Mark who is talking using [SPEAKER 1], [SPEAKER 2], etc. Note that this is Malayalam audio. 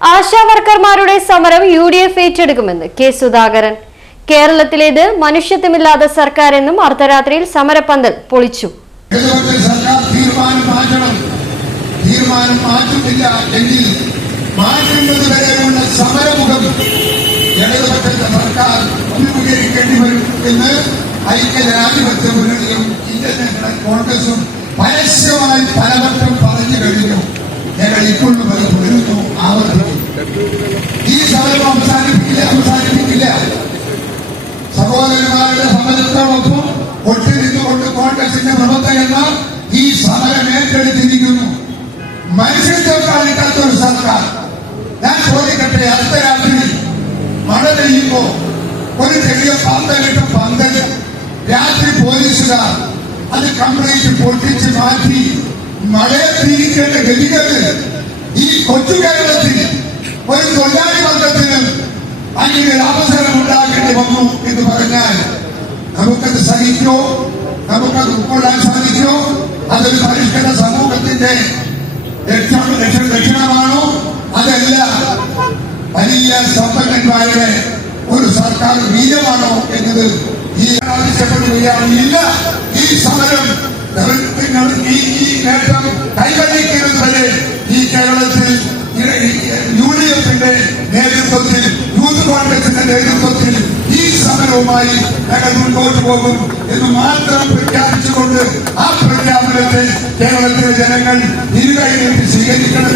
[SPEAKER 1] ആശാവർക്കർമാരുടെ സമരം യു ഡി എഫ് ഏറ്റെടുക്കുമെന്ന് കെ സുധാകരൻ. കേരളത്തിലേത് മനുഷ്യത്വമില്ലാത്ത സർക്കാർ എന്നും അർദ്ധരാത്രിയിൽ സമരപ്പന്തൽ പൊളിച്ചു
[SPEAKER 2] ഐക്യജനാധിപത്യ മുന്നണിയും ഇന്ത്യൻ കോൺഗ്രസും പരസ്യമായി ഒട്ടിനിന്നുകൊണ്ട് കോൺഗ്രസിന്റെ പ്രവർത്തകന്മാർ ഈ സമരം ഏറ്റെടുത്തിരിക്കുന്നു. മനുഷ്യത്വം കാണിക്കാത്ത ഒരു സർക്കാർ. ഞാൻ ചോദിക്കട്ടെ അർദ്ധരാത്രി മഴ പെയ്യുമ്പോ ഒരു ചെറിയ പന്തലിട്ട് പന്തൽ രാത്രി പോലീസുകാർ അത് കംപ്ലീറ്റ് പൊട്ടിച്ച് മാറ്റി മഴയെ തിരിക്കേണ്ട ഗതികൾ ഈ കൊച്ചു കേരളത്തിൽ ഒരു തൊഴിലാളി വർഗത്തിന് അങ്ങനെ അവസരം ഉണ്ടാക്കേണ്ടി വന്നു എന്ന് പറഞ്ഞാൽ നമുക്കത് സഹിക്കോ നമുക്കത് ഉൾക്കൊള്ളാൻ സാധിക്കോ. അതൊരു പരിഷ്കരണ സമൂഹത്തിന്റെ ലക്ഷണം ലക്ഷ- ലക്ഷണമാണോ അതല്ല. വലിയ സമ്പന്നന്മാരുടെ ഒരു സർക്കാർ വീരമാണോ എന്നത് ഈ ആവശ്യപ്പെടുകയാണില്ല ഈ സമരം ഈ നേട്ടം കൈവരിക്കുന്നത് വരെ ഈ കേരളത്തിൽ യു നേതൃത്വത്തിൽ യൂത്ത് കോൺഗ്രസിന്റെ നേതൃത്വത്തിൽ സമരവുമായി ഞങ്ങൾ മുന്നോട്ട് പോകും എന്ന് മാത്രം പ്രഖ്യാപിച്ചുകൊണ്ട് ആ പ്രഖ്യാപനത്തെ കേരളത്തിലെ ജനങ്ങൾ ഇരുകൈ നീട്ടി സ്വീകരിക്കണം.